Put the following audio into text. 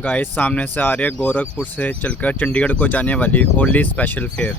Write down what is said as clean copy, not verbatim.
Guys सामने से आ रही है गोरखपुर से चलकर चंडीगढ़ को जाने वाली होली स्पेशल फेयर।